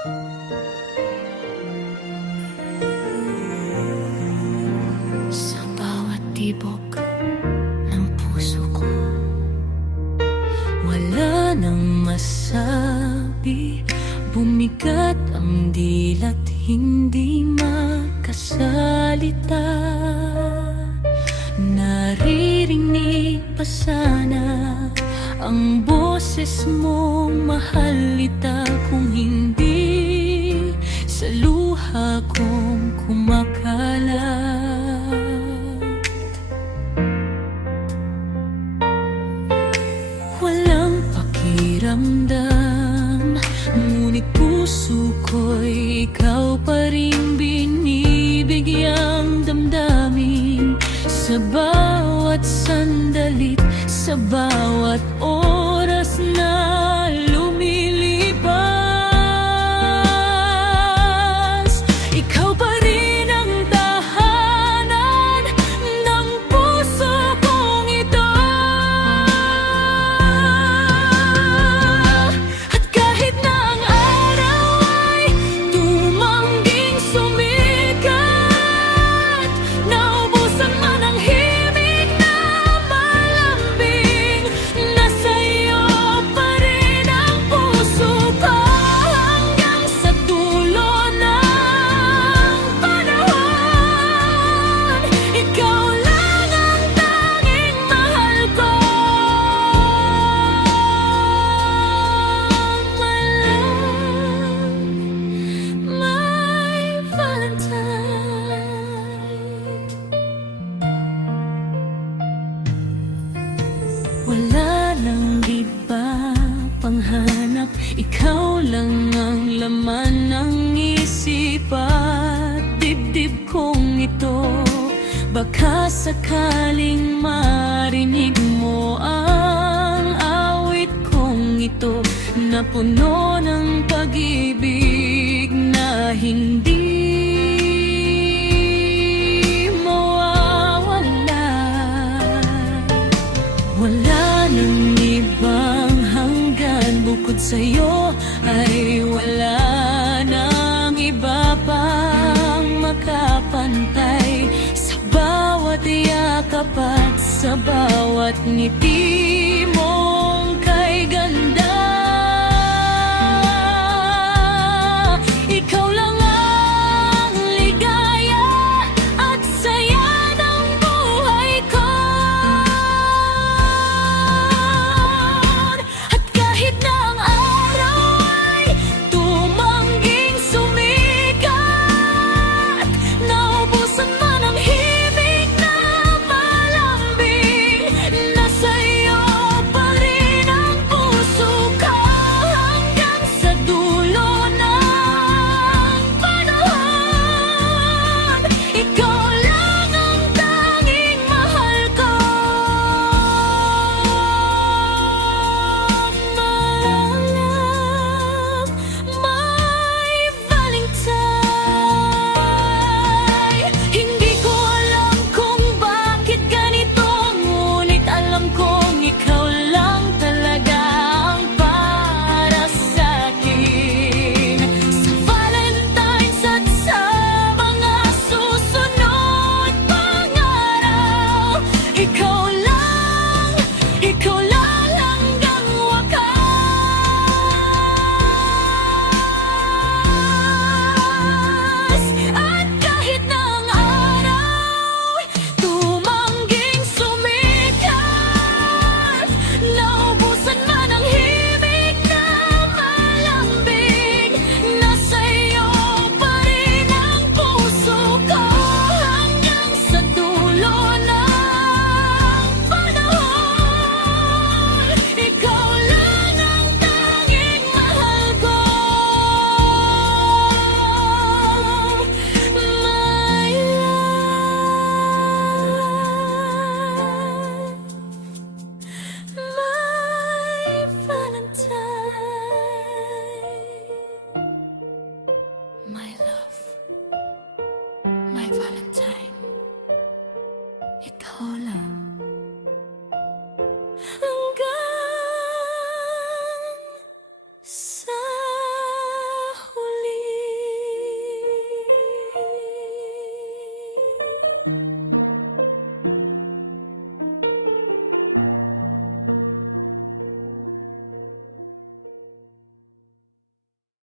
Sa bawat tibok ng puso ko, wala nang masabi. Bumigat ang dilat, hindi makasalita. Naririnig pa sana ang boses mong mahalita, kung hindi sa luha kong kumakalat. Walang pakiramdam, ngunit puso ko'y ikaw pa rin binibigyang damdamin. Sa bawat sandalit, sa bawat oras na lumilipas, ikaw pa rin ang tahanan ng puso kong ito. At kahit na ang araw ay tumangging sumikat, naubusan man ang himig na malambing, nasa iyo pa rin ang puso ko hanggang sa dulo ng panahon. Ikaw lang ang tanging mahal ko, my love, my Valentine. Wala nang iba pang hanap, ikaw lang ang laman ng isip at dibdib kong ito. Baka sakaling marinig mo ang awit kong ito, na puno ng pag-ibig na hindi mawawala. Wala nang ibang hanggan bukod sa'yo, ay wala nang iba pang makapantay. Sa bawat yakap at sa bawat ngiti,